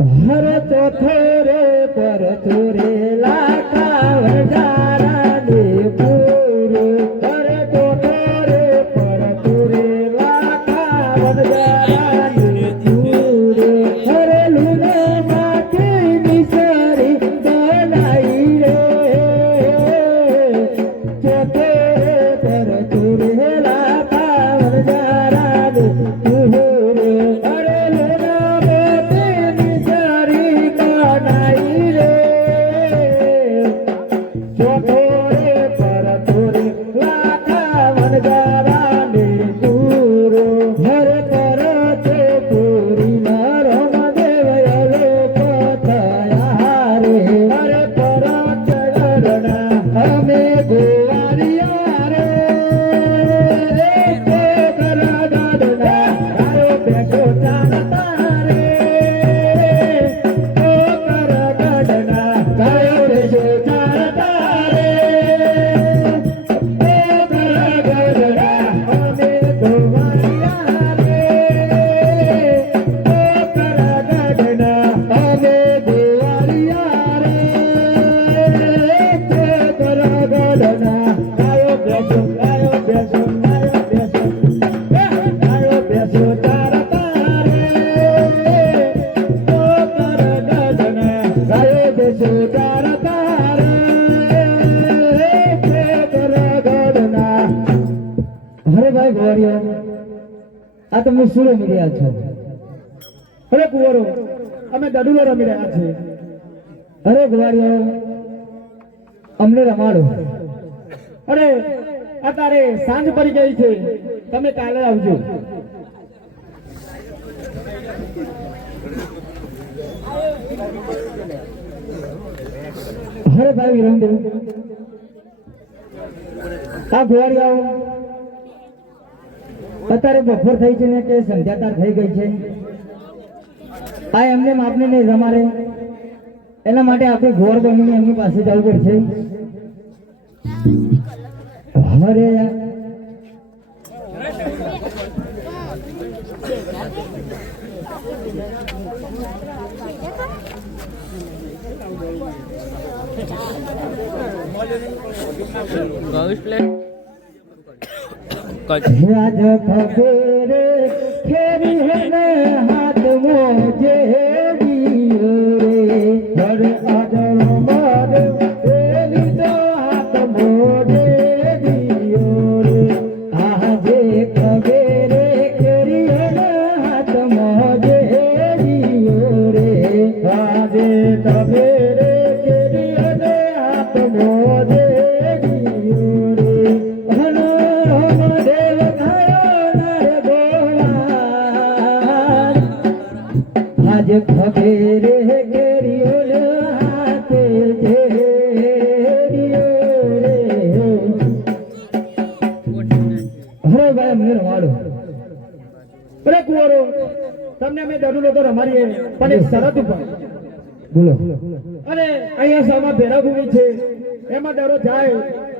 હર ચોથો રે પર ચોરે લાખા વજારા ને પૂરો હર ચોથો રે પર ચોરે લાખા વજારા ને પૂરો હર લુને માથે નિસરી બનાઈ રે ચોથો રે પર ચોરે લાખા વજારા ને પૂરો આ તમે શું રમી રહ્યા છો? અરે કુંવરો, અમે ગડુલો રમી રહ્યા છીએ. અરે ગવારીઓ, અમને રમાડો. અરે અત્યારે સાંજ પડી ગઈ છે, તમે કાલે આવજો. અરે ભાઈ વિરમદેવ, આ ગવારીઓ અત્યારે બપોર થઈ છે ને કે સંધ્યાતાર થઈ ગઈ છે. આ એમને આપને નહીં રમાડે, એના માટે આપણે ઘોર બનીને એમની પાસે જવું પડશે. અરે રાજ ખબેર ખેરી હે હાથ મોજે દિયો રે હર આદર માર એલી તો હાથ મોજે દિયો રે આજે ખબેર ખેરી હે હાથ મોજે દિયો રે આજે ખબેર ખેરી હે હાથ મોજે ખબેર ગેરિયો હાથે જેરિયો રે. અરે ભાઈ અમને રમાડો. અરે કુંવરો, તમને અમે દડુલો તો રમાડીએ, પણ એક શરત ઉપર. બોલો. અરે અહીંયા સામા ભેરાભૂમિ છે, એમાં દડો જાય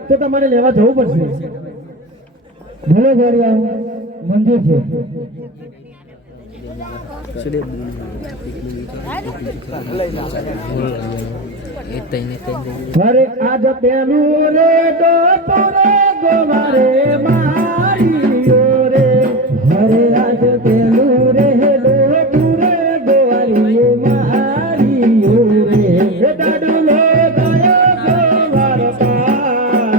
તો તમારે લેવા જવું પડશે. ભલે ગોરિયા, મંજૂર છે. અરે આજ પેલું રે ડોપરે ગોવારે મારીયો રે. અરે આજ પેલું રે ડોપરે ગોવારીઓ મારીયો રે. ડડુલો ગયો ગોવાર પા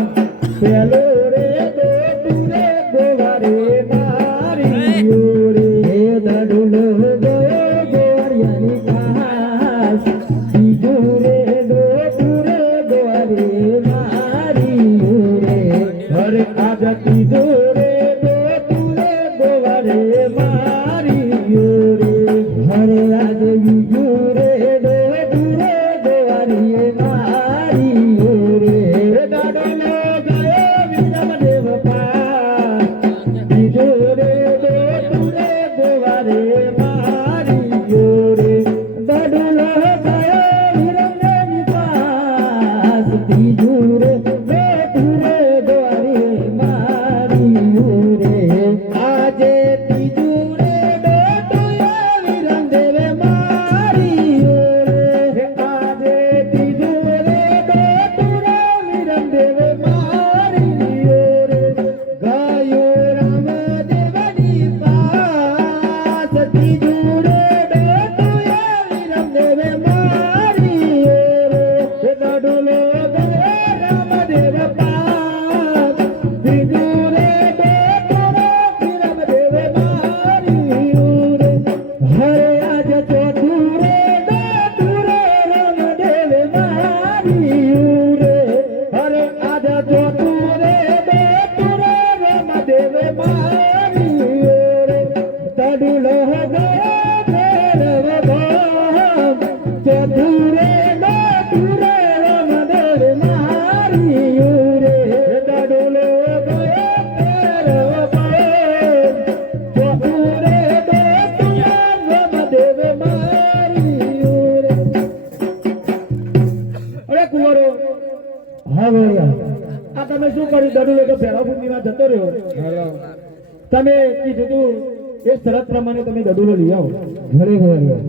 પેલો રે ડોપરે ગોવારે મારીયો રે. ડડુલો રે આજ ચોથું રે દાદુર રામદેવ મારી રે અરે આજ ચોથું રે દાદુર રામદેવ મારી રે તડુલો હગો ફેરવ ગામ ચોથું રે દાદુર રામદેવ મારી રે તડુલો હગો ફેરવ ગામ ચોથું રે દાદુર રામદેવ મારી રે અરે કુંવરો હા બોલ્યા આ તમે શું કર્યું દડુલો તો ભેરા ભૂમિમાં જતો રહ્યો તમે કીધું તું એ શરત પ્રમાણે તમે દડુલો લઈ આવો ઘરે ગોળિયા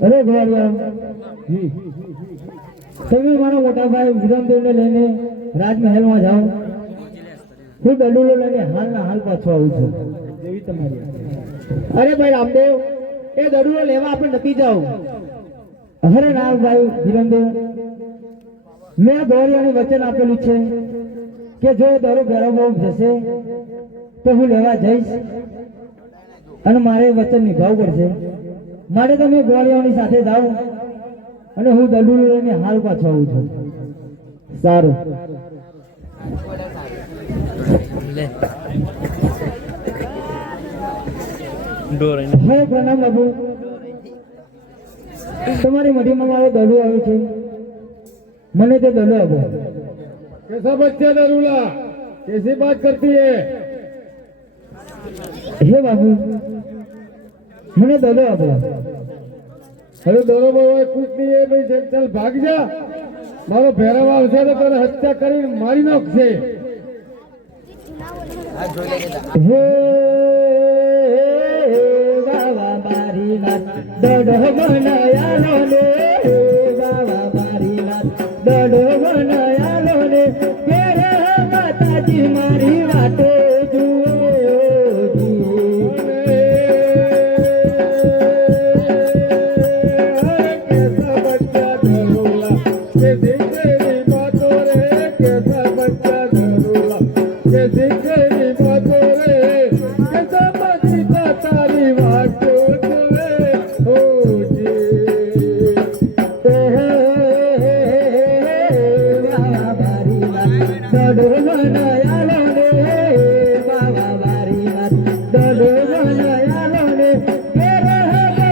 અરે ગોળિયા જી તમે મારા મોટા ભાઈ વિરમદેવને લઈને રાજમહેલમાં જાઓ હું દડુલો લઈને હાલના હાલ પાછો આવું છું જેવી તમારી અરે ભાઈ રામદેવ એ દડુલો લેવા આપણે નથી જાવ અરે ના ભાઈ વિરમદેવ મેં ગોળિયાને વચન આપેલું છે કે જો દરો ભેરવો જશે તો હું લેવા જઈશ અને મારે વચન નિભાવવું પડશે માટે તમે ગોળિયાઓની સાથે જાઓ અને હું દડુલો લઈને હાલ પાછો આવું છું સારું હવે પ્રણામ બાબુ તમારી મઢીમાં મારો દડો આવ્યો છે મને तो दलो अब कैसा बच्चा दरुला कैसी बात करती है हे बाबू મને દલો अब अरे दोनों भाई कुछ नहीं है भाई चल भाग जा मारो भैरवा आवशे तो तने हत्या કરી મારી નાખશે हे बाबा मारी नाथ दडो बनायालो ने बाबा मारी नाथ दडो बनायालो ने तेरे माताजी मारी वाटे कैसा बच्चा दरुला कैसी तेरी बातों रे कैसा बच्चा दरुला कैसी तेरी बातों रे कैसा बच्चा तारी बातों रे हो जी दडो बनायालो ने बाबा मारी नाथ दडो बनायालो ने तेरे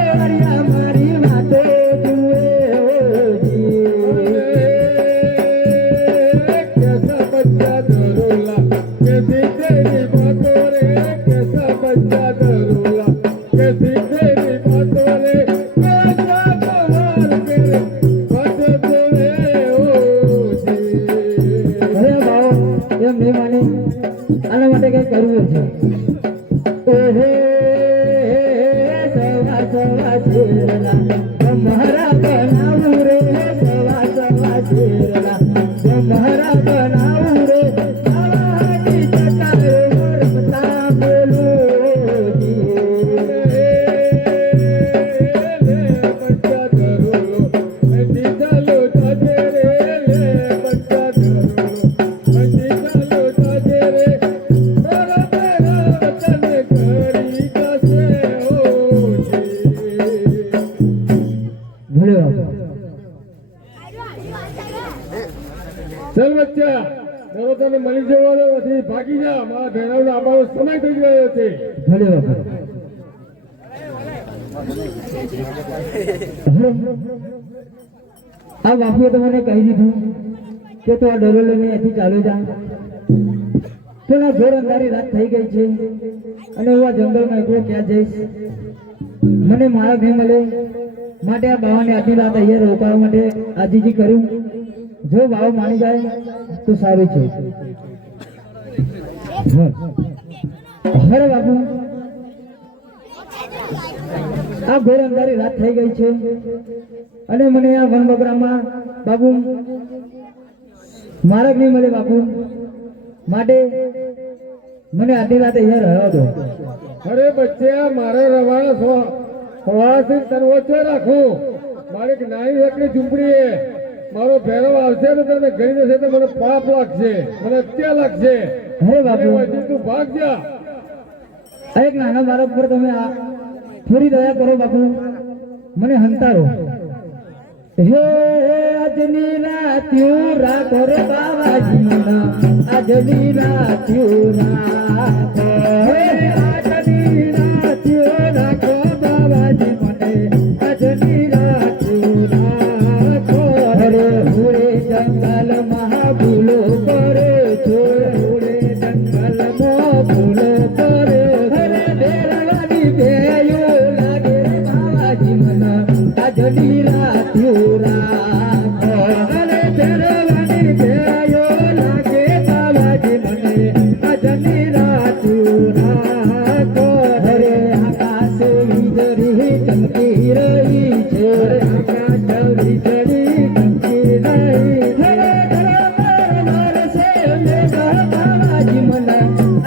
गोरिया मारी वाटे जुए कैसा बच्चा दरुला कैसी तेरी बातों रे कैसा बच्चा दरुला कैसी तेरी बातों रे कैसा कमाल तेरे बातों रे ओ जी અરે બાવો એમ નહીં માને આના માટે કઈ કરવું છે ઓહે સવા સવા શેરલા તમારા બનાવું રે સવા સવા શેરલા તમારા બનાવું રે આવાજી ચટારે રમતા બોલો बच्चा दरुलो ऐसी चालो ताजे रे ले बच्चा दरुलो ऐसी चालो ताजे रे तारा तेरा वचन करी कसे हो जी ભલે બાપા चल बच्चा દરો તને મળી જવાનો નથી ભાગી જા મારા ભેણાનો આવવાનો સમય થઈ ગયો છે ભલે બાપા આ બાપુએ તો મને કહી દીધું કે તું આ ડરો લઈને અહીંથી ચાલ્યો જા પેલા ઘોર અંધારી રાત થઈ ગઈ છે અને હું આ જંગલમાં એકલો ક્યાં જઈશ મને મારા ભી મળે માટે આ બાવાને આટલી રાત અહીંયા રોકાવા માટે આજીજી કર્યું જો બાવ માની જાય તો સારું છે અરે બાપુ આ ઘોર અંધારી રાત થઈ ગઈ છે અને મને આ વન બકરામાં બાપુ માર્ગ નહીં મળે બાપુ માટે મને આટલી રાત અહીંયા રહ્યો હતો અરે બચ્ચા મારે રવાના સવારથી તને ઓછો રાખું મારે એક નાની એકલી ઝૂંપડી મારો ભેરવ આવશે તો તને ઘડી જશે તો મને પાપ લાગશે મને અત્યાર લાગશે હે બાપુ હજી તું ભાગ જા આ એક નાના બાળક પર તમે આ થોડી દયા કરો બાપુ, મને હંતારો. હે આજની રાત્યું રાખો રે બાવાજી મને, આજની રાત્યું રાખો. હે આજની રાત્યું રાખો બાવાજી મને, આજની રાત્યું રાખો. અરે હુરે જંગલમાં ભૂલો કરે છો, હુરે જંગલમાં ભૂલો કરે. અરે બેરવાની બેયો લાગે બાવાજી મને, આજની રાત્યું રાખો. અરે બેરવાની બેયો લાગે બાવાજી મને, આજની રાત્યું રાખો. અરે આકાશ વીજળી ચમકી રહી છે, આકાશ વીજળી ચમકી રહી. અરે ધરમ મારશે મેઘ બાવાજી મને,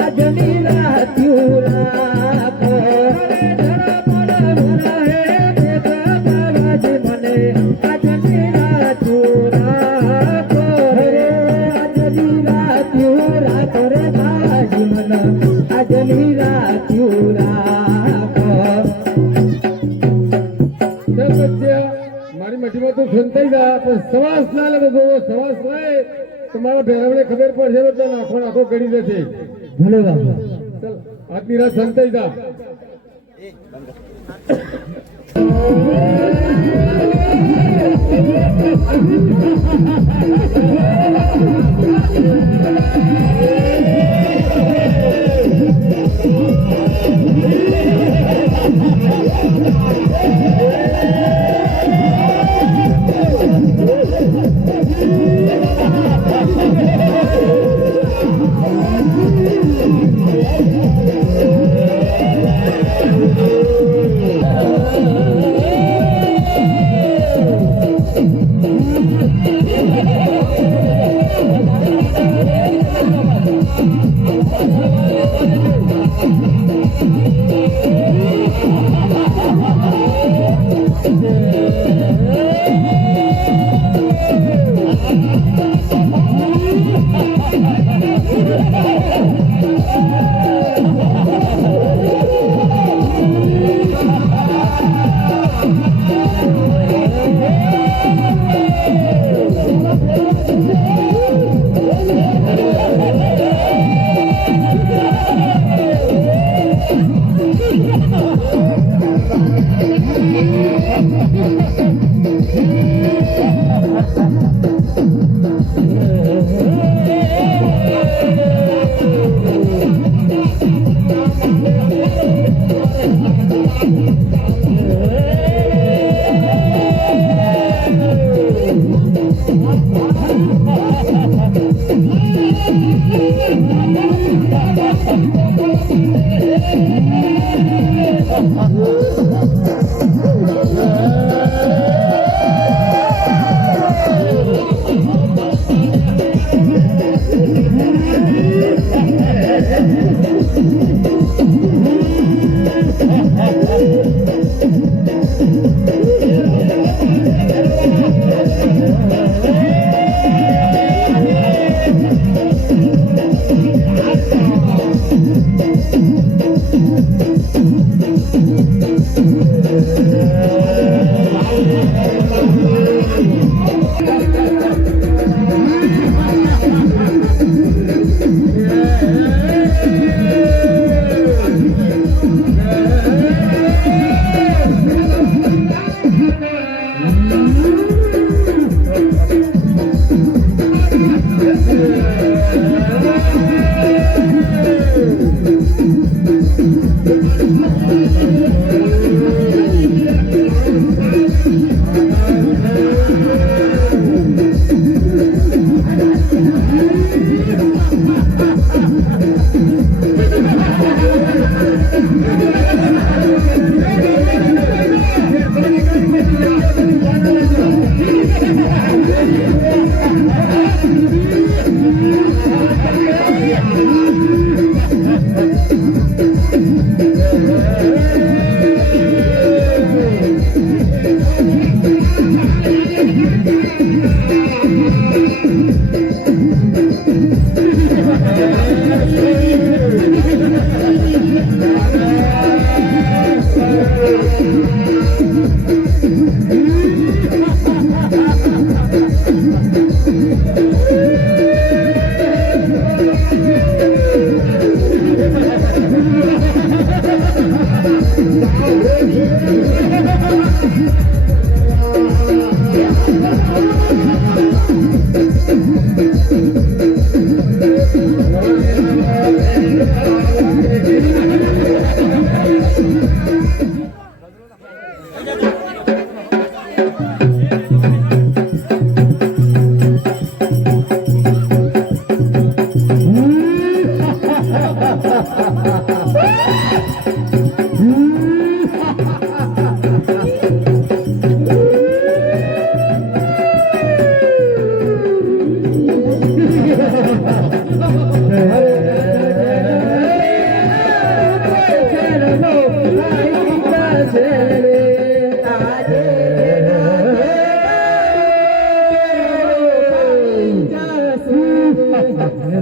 આજની રાત્યું રાખો. અરે ધરમ મારશે મેઘ બાવાજી મને, આજની રાત્યું રાખો. અરે આજની રાત્યું રાખો રે બાવાજી મને, આજની રાત્યું રાખો. ચાલ બચ્ચા, મારી મઠીમાં તું સંતાઈ જા, પણ સવાસ ના લે તો સવાસ લાય તો મારા ભેરવને ખબર પડશે તો તને આખો આખો કરી દેશે. ભલે બાપુ. ચાલ આજની રાત સંતાઈ જા.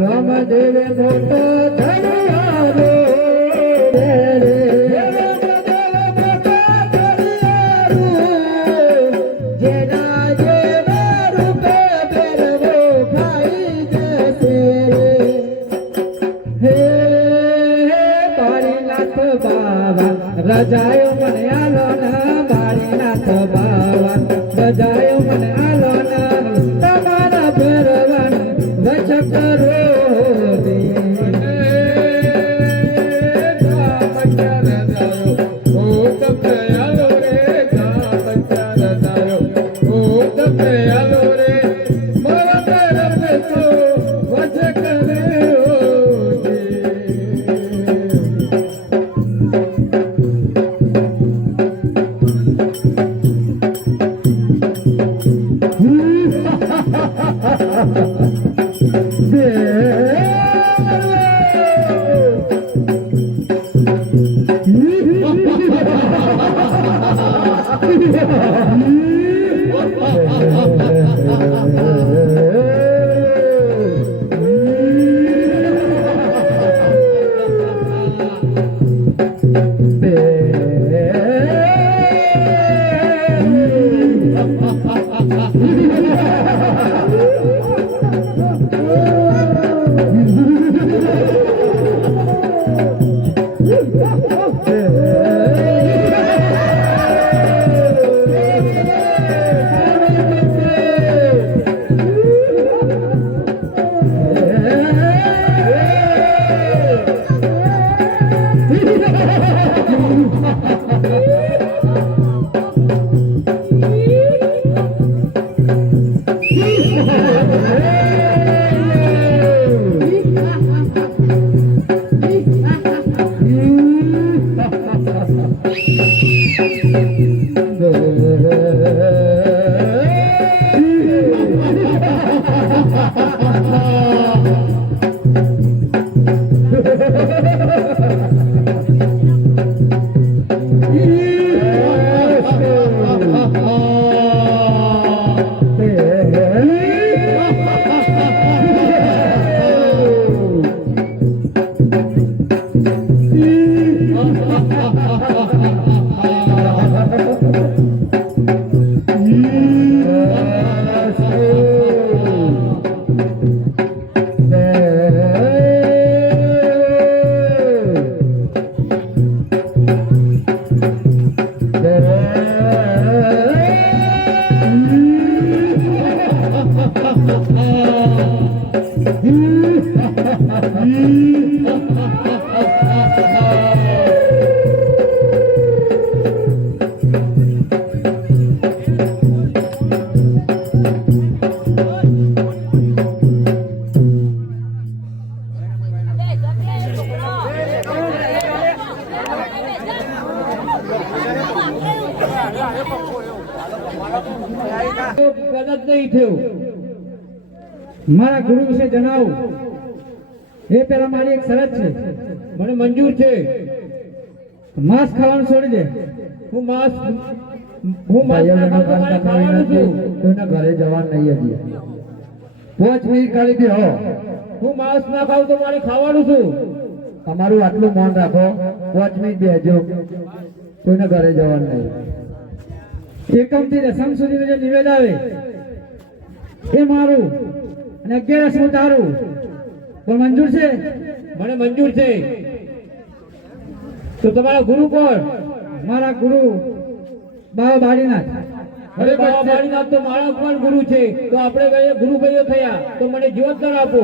રામદેવે મોટો ધડિયારો જેના જેવા રૂપે ફેરવો ખાઈ જશે હે બારીનાથ બાવા રજાયો મને આલો ના બારીનાથ બાવા રજાયો મને આલો ના તમારા ફેરવાનું વચ કરો કદાચ નહીં થયું. મારા ગુરુ વિશે જણાવું એ પેલા મારી એક શરત છે. મને મંજૂર છે માંસ ખાવાનું છોડી દે. હું માંસ ખાવાનું છું. કોઈના ઘરે જવાનું નહીં હજી 5 મિનિટ ખાલી બેહો. હું માંસ ના ખાઉં તો મારે ખાવાનું છું. અમારું આટલું મૌન રાખો. 5 મિનિટ બેહજો. કોઈના ઘરે જવાનું નહીં. એકમથી દસમ સુધીનો જે નિવેદ આવે એ મારું અને 11 તારું. તો મંજૂર છે? મને મંજૂર છે. તો તમારા ગુરુ કોણ? મારા ગુરુ બાબા બાળીનાથ. અરે બાબા બાળીનાથ તો મારા પણ ગુરુ છે, તો આપણે બે ગુરુભાઈઓ થયા, તો મને જીવતદાન આપો.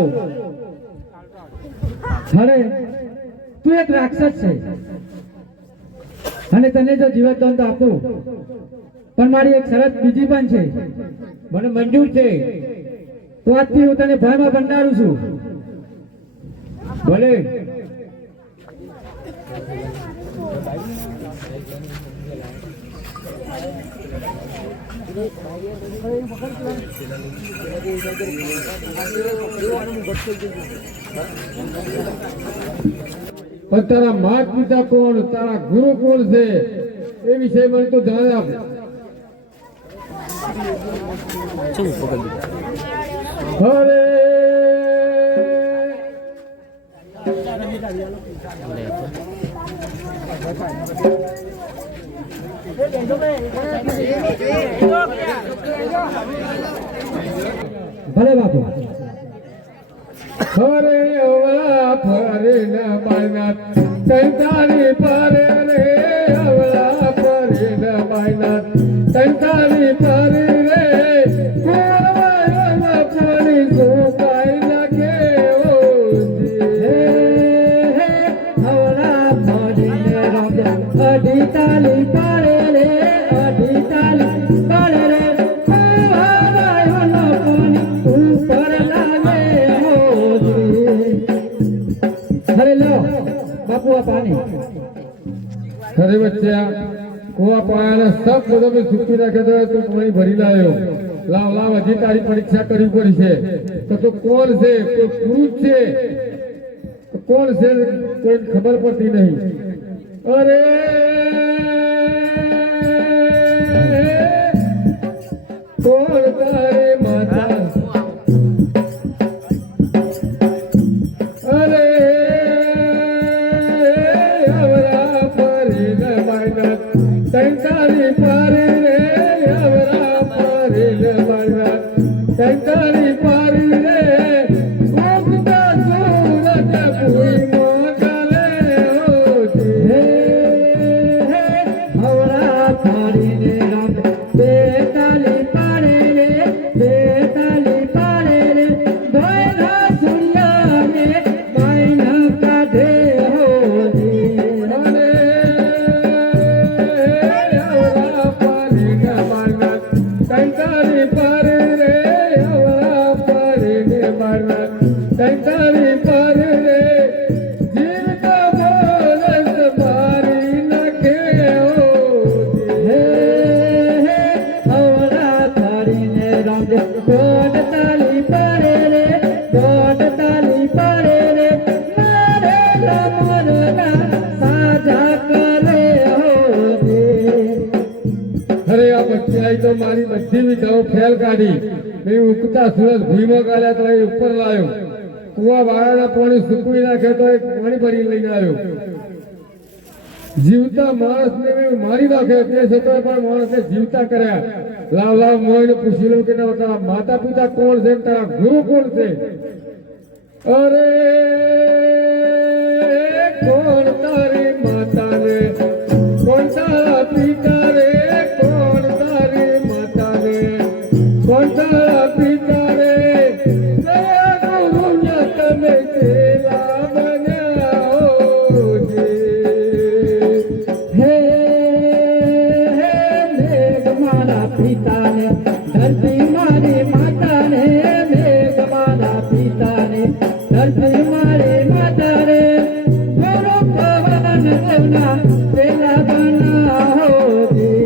અરે તું એક રાક્ષસ છે અને તને જો જીવતદાન તો આપું, પણ મારી એક શરત બીજી પણ છે. મને મંજૂર છે તો આજથી હું તને ભયમાં બંધારું છું. ભલે. પણ તારા માતા પિતા કોણ, તારા ગુરુ કોણ છે એ વિશે મને તો જાણ આપ. અરે ભલે બાપુ. અરે અવળા ફરે ના બાયનાથ તંતાની પારે રે, અવળા ફરે ના બાયનાથ તંતાની પારે રે, કુવાવાના પાણી સુકાઈ નાખે ઓ હવરા પાડીને રાજા અઢી તાલી પાડે રે, અઢી તાલી પાડે રે, કુવાવાના પાણી ઉપર લાગે હોજી. અરે લો બાપુ આ પાણી. અરે બચ્ચા, કુવા પાયાના સબ બધો મેં સૂકી નાખે તો તું પાણી ભરી લાવ્યો. લાવ લાવ, હજી તારી પરીક્ષા કરવી પડી છે. તો તું કોણ છે, કોઈ પુરુષ છે તો કોણ છે કોઈ ખબર પડતી નહીં. અરે કોણ તારે માતા, અરે અવરા પરી ન બાયનાથ તંતારી પારી રે, અવરા પરી ન બાયનાથ તંતારી પારી રે, ઉગતા સૂરજ ભૂઈમાં ચાલે હોજી. હવરા પાડીને રાજા બે તાલી પાડે રે, બે તાલી પાડે રે, ભાઈના સૂર્યાને ભાઈના કાઢે હોજી. અરે અવરા પરી ન બાયનાથ તંતારી પારી રે, અવરા પરી ન બાયનાથ તંતારી પારી રે, જીવતા માણસ મારી નાખે હોજી. હવરા પાડીને રાજા દોઢ તાલી પાડે રે, દોઢ તાલી પાડે રે, મારે રમણના સાજા કરે હોજી. અરે આ બચ્ચાએ તો મારી બધી વિધાઓ ફેલ કાઢી. મેં ઉગતા સૂરજ ભૂઈમાં ગાલ્યા તો એ ઉપર લાવ્યો, કુવા વાળાના પાણી સૂકવી નાખે તો એ પાણી ભરી લઈને આવ્યો. જીવતા માણસને મેં મારી નાખે તે છતાં પણ માણસને જીવતા કર્યા. લાવ લાવ મોઈને પૂછી લઉં કે ના તારા માતા પિતા કોણ છે ને તારા ગુરુ કોણ છે. અરે કોણ તારી માતા રે, કોણ તારા પિતા રે, કોણ તારી માતા રે, કોણ તારા પિતા રે, કયા ગુરુના તમે ચેલા બન્યા હોજી. હે મેઘ મારા પિતાને, ધરતી મારી માતાને, મેઘ મારા પિતાને, ધરતી મારી માતાને, ગુરુ પવન દેવના પેલા બના હોજી.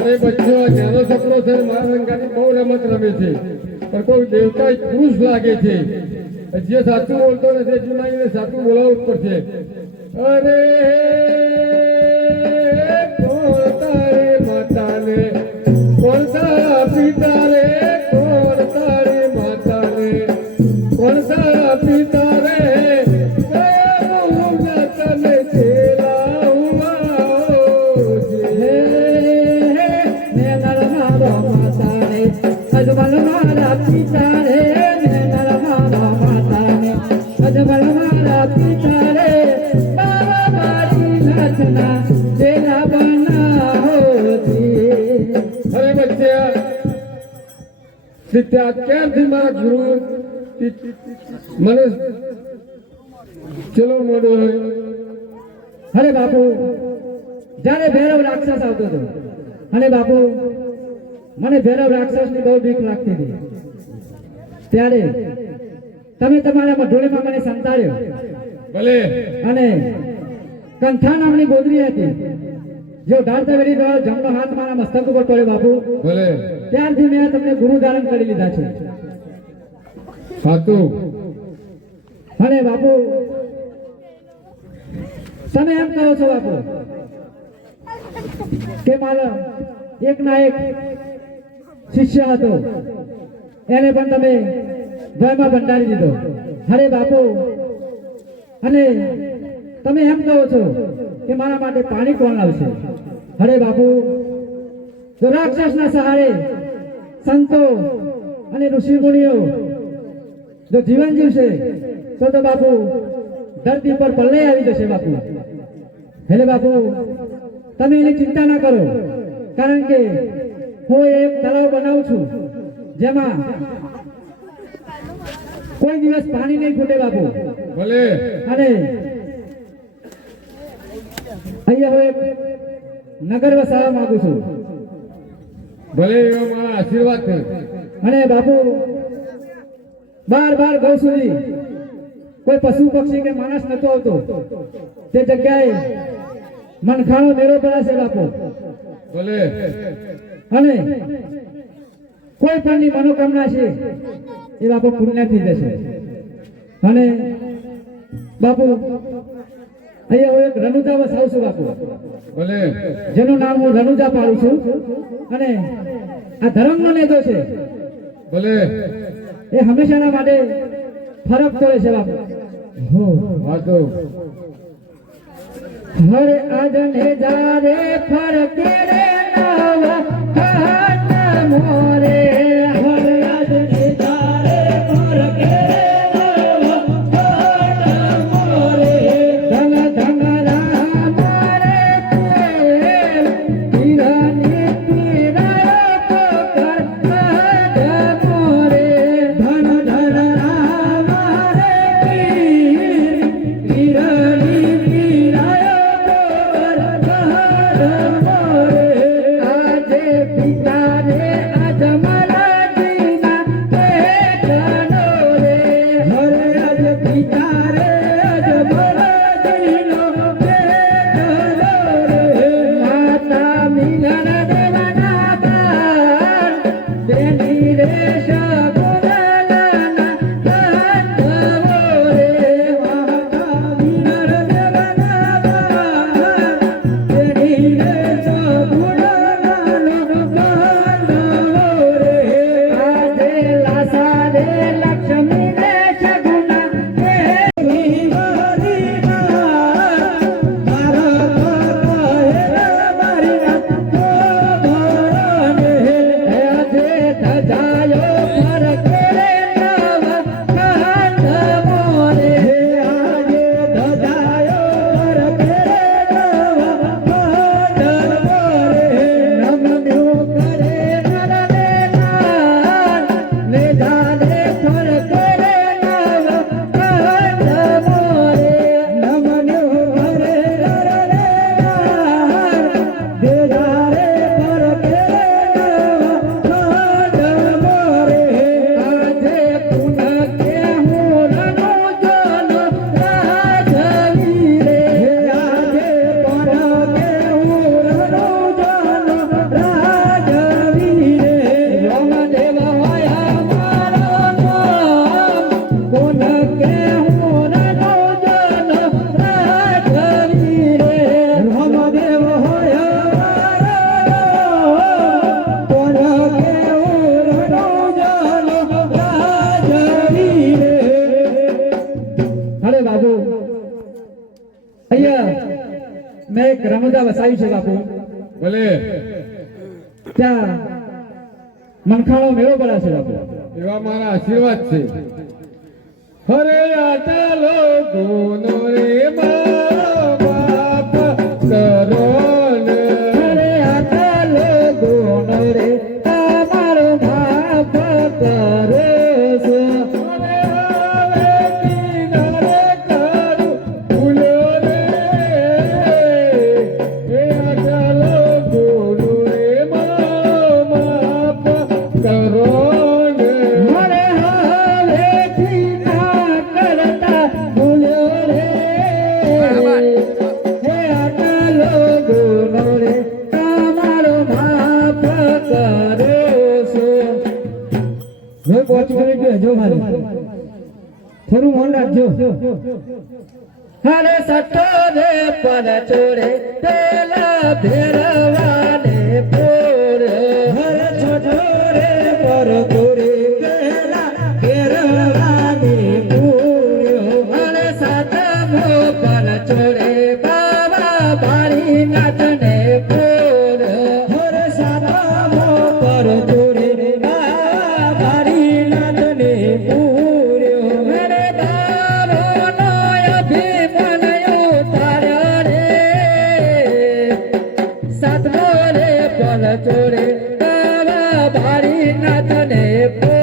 અરે બચ્ચો, આ નાનો છોકરો છે ને મારા રંગાની બહુ રમત રમે છે, પણ કોઈ દેવતા પુરુષ લાગે છે. જે સાચું બોલતો નથી એ જુનાઈને સાચું બોલાવવું જ પડશે. અરે કોણ તારી માતા ને, કોણ તારા પિતા રે, કોણ તારી માતા રે, કોણ તારા પિતા રે, કયા ગુરુના તમે ચેલા હુઆ હોજી. નર મારો માતાને, અજમલ મારા પિતાને, નર મારો માતાને, અજમલ મારા પિતાને, બાબા મારી નાથના પેલા બના હોજી. ત્યાં ક્યારથી મારા ગુરુ મને ચલો મોડો અરે બાપુ જ્યારે ભૈરવ રાક્ષસ આવતો હતો અને બાપુ મને ભૈરવ રાક્ષસની બહુ બીક લાગતી હતી ત્યારે તમે તમારા મઢોળીમાં મને સંતાડ્યો ભલે અને કંઠા નામની ગોદરી હતી જો ઢાળતા વેળી દ્વારા જમણો હાથ મારા મસ્તક ઉપર પડ્યો બાપુ ભલે ત્યારથી મેં તમને ગુરુ ધારણ કરી લીધા છે સાચું અને બાપુ તમે એમ કહો છો બાપુ કે મારા એક ના એક શિષ્ય હતો એને પણ તમે ભયમાં બંધારી દીધો અરે બાપુ અને તમે એમ કહો છો કે મારા માટે પાણી કોણ લાવશે અરે બાપુ જો રાક્ષસના સહારે સંતો અને ઋષિ મુનિઓ જો જીવન જીવશે તો બાપુ ધરતી પર પ્રલય આવી જશે બાપુ એટલે બાપુ તમે એની ચિંતા ના કરો કારણ કે હું એક તળાવ બનાવું છું જેમાં કોઈ દિવસ પાણી નહીં ખૂટે બાપુ ભલે અને અહીંયા હું એક નગર વસાવવા માંગુ છું ભલે એવા મારા આશીર્વાદ છે અને બાપુ બાર ગૌ સુધી કોઈ પશુ પક્ષી કે માણસ નતો આવતો તે જગ્યાએ મનખાણો મેળો ભરાશે બાપુ ભલે અને કોઈ પણની મનોકામના છે એ બાપુ પૂર્ણ થઈ જશે અને બાપુ અહીંયા હું એક રનુજા વસાવું છું બાપુ ભલે જેનું નામ હું રનુજા પાડું છું અને આ ધર્મનો નેતો છે ભલે એ હંમેશાના માટે ફરક કરે છે બાપુ સાચું હરે આજને જારે ફરકે રે નવા ખાત મોરે હરે આજને જારે ફરકે રે નવા ખાત મોરે ધન ધન રામ રે પીરાની પીરાયો તો કરત મોરે ધન ધન રામ રે પીરાની મેં એક રમુદા વસાવી છે બાપુ ભલે ત્યાં મનખાણો મેળો ભરાશે બાપુ એવા મારા આશીર્વાદ છે હરે આટલો ગુનો રે મારો બાપ કરો ને અરે આટલો ગુણ રે તમારો બાપ કરો 5 મિનિટ જો મારે થોડું મન રાખજો હારે સટો રે પર ચોરે પેલા ભેરવાને પોર હરે છોટો રે પર ચોરે પેલા ભેરવાને પૂર્યો હરે સાતમો પર ચોરે બાબા બારી નાથને પોર હરે સાતમો પર ચોરે બાબા બારી નાથને પૂર્યો હરે બારો નો અભિમન્યુ તાર્યો રે સાતમો રે પર ચોરે બાબા બારી નાથને પૂર્યો